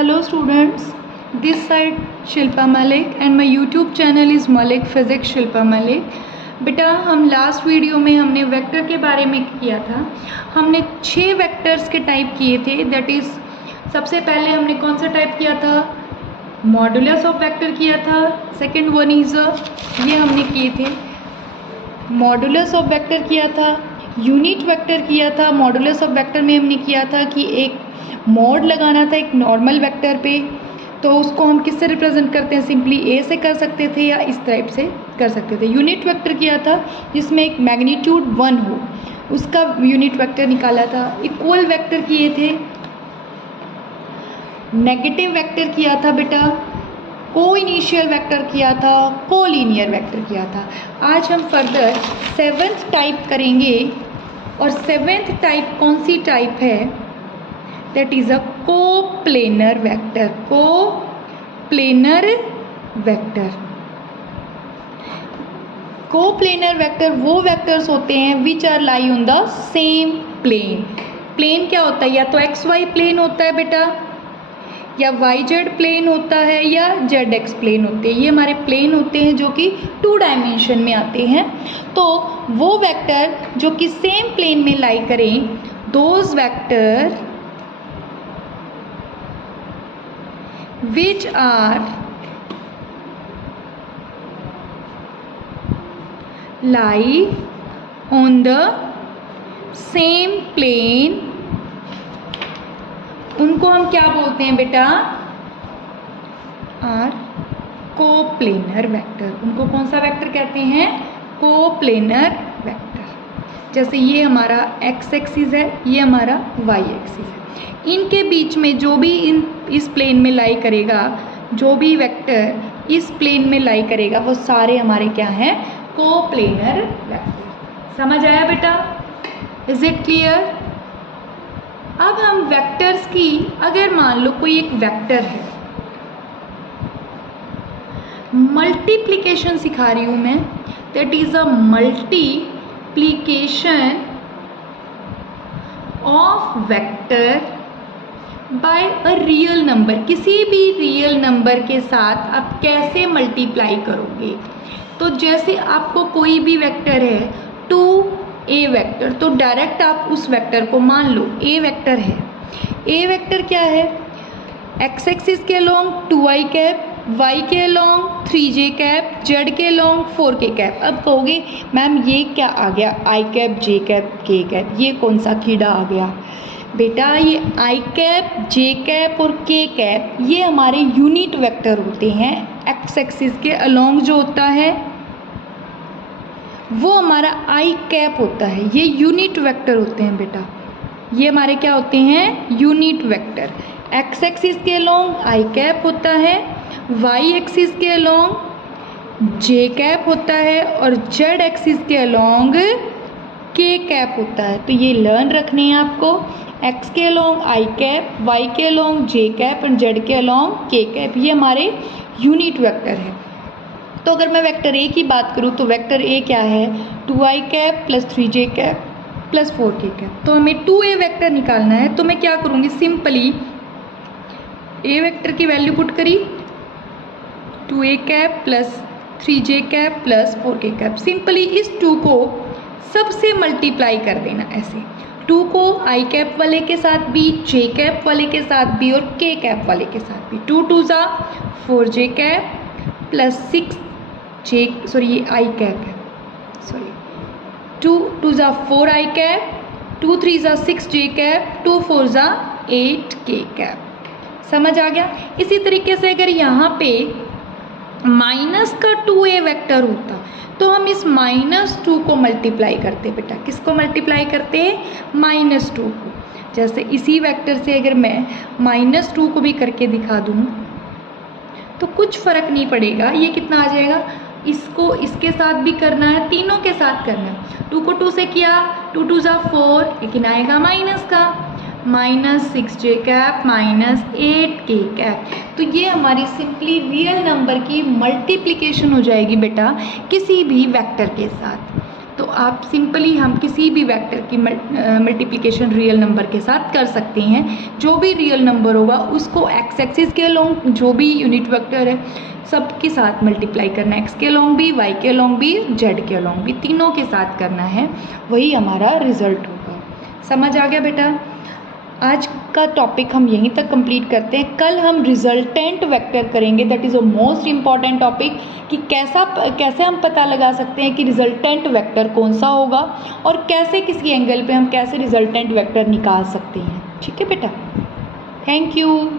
Hello students, this side Shilpa Malik and my YouTube channel is Malik Physics Shilpa Malik। बेटा हम last video में हमने vector के बारे में किया था। हमने 6 वेक्टर्स के टाइप किए थे। दैट इज़ सबसे पहले हमने कौन सा टाइप किया था? मॉडुलस ऑफ वेक्टर किया था। सेकंड वन इज़ ये हमने किए थे मॉडुलस ऑफ वेक्टर किया था, यूनिट वेक्टर किया था। मॉडुलस ऑफ वेक्टर में हमने किया था कि एक मॉड लगाना था एक नॉर्मल वेक्टर पे, तो उसको हम किससे रिप्रेजेंट करते हैं? सिंपली ए से कर सकते थे या इस टाइप से कर सकते थे। यूनिट वेक्टर किया था जिसमें एक मैग्नीट्यूड 1 हो, उसका यूनिट वेक्टर निकाला था। इक्वल वेक्टर किए थे, नेगेटिव वेक्टर किया था बेटा, को इनिशियल वेक्टर किया था, को लीनियर वेक्टर किया था। आज हम फर्दर 7th टाइप करेंगे और 7th टाइप कौन सी टाइप है? That is a coplanar vector. Coplanar vector, coplanar vector वो वेक्टर्स होते हैं which are lie on the same plane. Plane क्या होता है? या तो एक्स वाई प्लेन होता है बेटा, या वाई जेड प्लेन होता है, या जेड एक्स प्लेन होते हैं। ये हमारे प्लेन होते हैं जो कि 2 डायमेंशन में आते हैं। तो वो वेक्टर जो कि सेम प्लेन में लाई करें, those vector which are lie on the same plane, उनको हम क्या बोलते हैं बेटा? Are coplanar vector. उनको कौन सा वेक्टर कहते हैं? Coplanar vector. जैसे ये हमारा एक्स एक्सिस है, ये हमारा वाई एक्सिस है। इनके बीच में जो भी इस प्लेन में लाई करेगा, जो भी वेक्टर इस प्लेन में लाई करेगा, वो सारे हमारे क्या हैं? Coplanar vector. समझ आया बेटा? Is it clear? अब हम वेक्टर्स की, अगर मान लो कोई एक वेक्टर है, मल्टीप्लिकेशन सिखा रही हूँ मैं, that is a multiplication of vector by a real number. किसी भी रियल नंबर के साथ आप कैसे मल्टीप्लाई करोगे? तो जैसे आपको कोई भी वेक्टर है 2a वेक्टर, तो डायरेक्ट आप उस वेक्टर को मान लो a वेक्टर है। a वेक्टर क्या है? x एक्सिस के लॉन्ग 2i कैप, y के लॉन्ग 3j कैप, z के लॉन्ग 4k कैप। अब कहोगे मैम ये क्या आ गया? i cap, j cap, k cap, ये कौन सा कीड़ा आ गया? बेटा ये i कैप, j कैप और k कैप ये हमारे यूनिट वेक्टर होते हैं। x एक्सिस के अलोंग जो होता है वो हमारा i कैप होता है। ये यूनिट वेक्टर होते हैं बेटा, ये हमारे क्या होते हैं? Unit vector. x एक्सिस के अलोंग i कैप होता है, y एक्सिस के अलोंग j कैप होता है और z एक्सिस के अलोंग k कैप होता है। तो ये लर्न रखने हैं आपको। x के अलोंग i कैप, y के अलोंग j कैप और z के अलोंग k कैप, ये हमारे यूनिट वेक्टर है। तो अगर मैं वेक्टर a की बात करूँ तो वेक्टर a क्या है? 2i cap plus 3j cap plus 4k cap. तो हमें 2a वेक्टर निकालना है, तो मैं क्या करूँगी? सिंपली a वेक्टर की वैल्यू पुट करी 2a cap plus 3j cap plus 4k cap. Simply इस 2 को सबसे मल्टीप्लाई कर देना। ऐसे 2 को i कैप वाले के साथ भी, j कैप वाले के साथ भी और k कैप वाले के साथ भी। 2 2 ज़ा 4j cap plus 6j, sorry ये i कैप है, सॉरी 2 2 ज़ा 4i कैप, 2 3 ज़ा 6j कैप, 2 4 ज़ा 8k कैप। समझ आ गया? इसी तरीके से अगर यहाँ पे माइनस का 2a वेक्टर होता तो हम इस -2 को मल्टीप्लाई करते बेटा। किसको मल्टीप्लाई करते हैं? -2 को। जैसे इसी वेक्टर से अगर मैं -2 को भी करके दिखा दूँ तो कुछ फ़र्क नहीं पड़ेगा। ये कितना आ जाएगा? इसको इसके साथ भी करना है, तीनों के साथ करना है। 2 को 2 से किया, 2 2 ज़ा 4, लेकिन आएगा माइनस का, -6j कैप -8k कैप। तो ये हमारी सिंपली रियल नंबर की मल्टीप्लिकेशन हो जाएगी बेटा किसी भी वेक्टर के साथ। तो आप सिंपली हम किसी भी वेक्टर की मल्टीप्लिकेशन रियल नंबर के साथ कर सकते हैं। जो भी रियल नंबर होगा उसको एक्स एक्सिस के अलोंग, जो भी यूनिट वेक्टर है सब के साथ मल्टीप्लाई करना है, एक्स के अलोंग भी, वाई के अलोंग भी, जेड के अलोंग भी, तीनों के साथ करना है, वही हमारा रिजल्ट होगा। समझ आ गया बेटा? आज का टॉपिक हम यहीं तक कंप्लीट करते हैं। कल हम रिजल्टेंट वेक्टर करेंगे, that is a most important topic, कि कैसे हम पता लगा सकते हैं कि रिजल्टेंट वेक्टर कौन सा होगा और कैसे किसी एंगल पे हम कैसे रिजल्टेंट वेक्टर निकाल सकते हैं। ठीक है बेटा? Thank you.